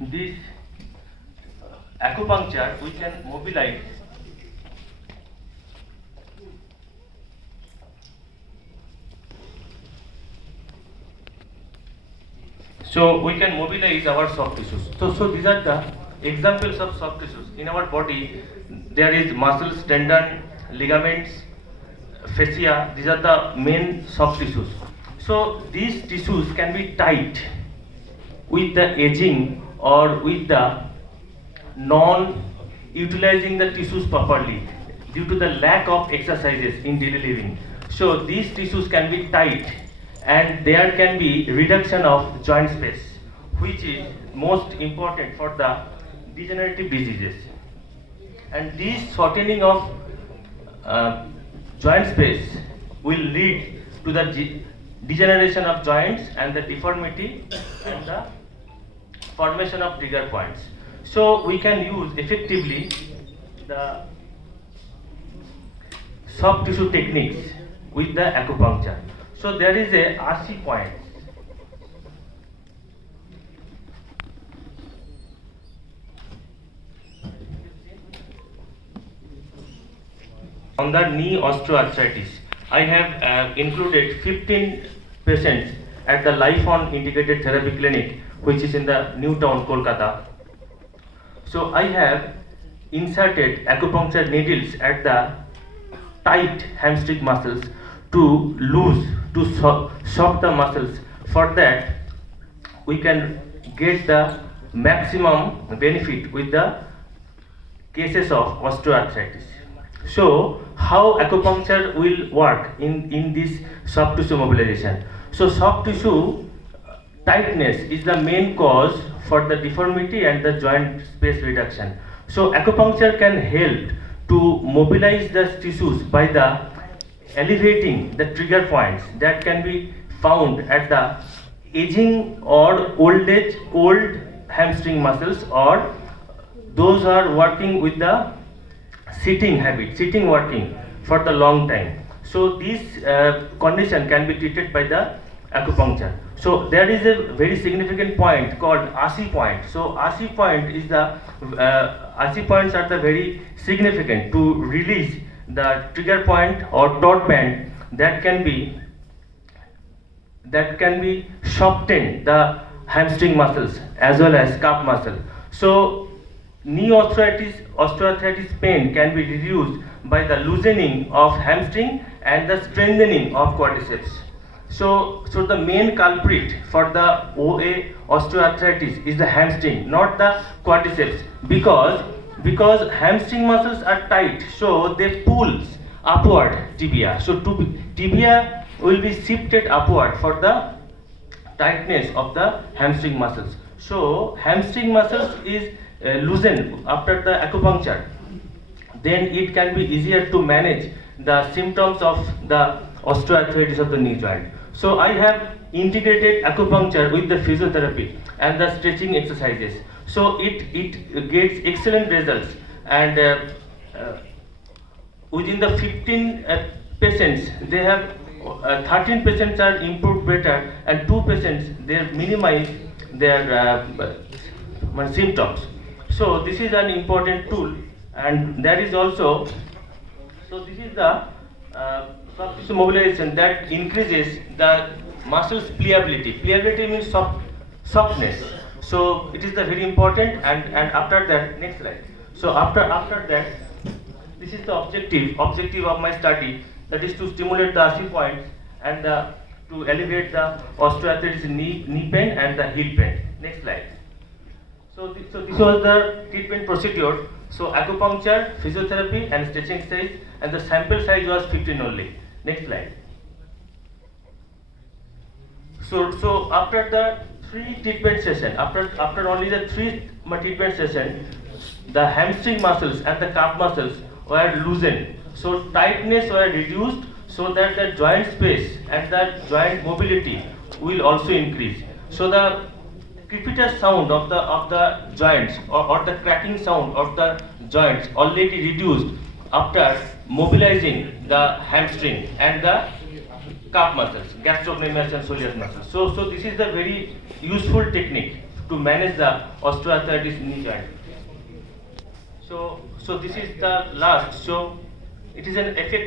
this acupuncture we can mobilize our soft tissues. So these are the examples of soft tissues. In our body, there is muscles, tendon, ligaments, fascia. These are the main soft tissues. So these tissues can be tight with the aging or with the non-utilizing the tissues properly due to the lack of exercises in daily living. So these tissues can be tight and there can be reduction of joint space, which is most important for the degenerative diseases. And this shortening of joint space will lead to the degeneration of joints and the deformity and the formation of trigger points. So we can use effectively the soft tissue techniques with the acupuncture. So there is a Aaicon point. On the knee osteoarthritis, I have included 15 patients at the Aaicon Integrated Therapy Clinic, which is in the New Town, Kolkata. So I have inserted acupuncture needles at the tight hamstring muscles to shock the muscles. For that, we can get the maximum benefit with the cases of osteoarthritis. So, how acupuncture will work in this soft tissue mobilization? So, soft tissue tightness is the main cause for the deformity and the joint space reduction. So, acupuncture can help to mobilize the tissues by the elevating the trigger points that can be found at the aging or old hamstring muscles, or those are working with the sitting habit, sitting working for the long time. So this condition can be treated by the acupuncture. So there is a very significant point called Aaicon point. So Aaicon point is the Aaicon points are the very significant to release the trigger point or taut band that can be shorten the hamstring muscles as well as calf muscle. So knee osteoarthritis pain can be reduced by the loosening of hamstring and the strengthening of quadriceps. So the main culprit for the OA osteoarthritis is the hamstring, not the quadriceps, because hamstring muscles are tight, so they pull upward tibia. So tibia will be shifted upward for the tightness of the hamstring muscles. So hamstring muscles is loosened after the acupuncture, then it can be easier to manage the symptoms of the osteoarthritis of the knee joint. So I have integrated acupuncture with the physiotherapy and the stretching exercises. So it gets excellent results, and within the 15 patients, they have 13 patients are improved better, and 2 patients they minimize their symptoms. So this is an important tool, and there is also, so this is the soft tissue mobilization that increases the muscles pliability. Pliability means softness. So it is the very important, and after that, next slide. So after that, this is the objective of my study, that is to stimulate the Aaicon points and to alleviate the osteoarthritis knee pain and the heel pain. Next slide. So this was the treatment procedure. So acupuncture, physiotherapy and stretching exercise, and the sample size was 15 only. Next slide. So after the 3 treatment session, after only the 3 treatment session, the hamstring muscles and the calf muscles were loosened. So tightness were reduced, so that the joint space and the joint mobility will also increase. So the crepitus sound of the joints or the cracking sound of the joints already reduced after mobilizing the hamstring and the calf muscles, gastrocnemius and soleus muscles. So this is the very useful technique to manage the osteoarthritis knee joint. So this is the last. So it is an effective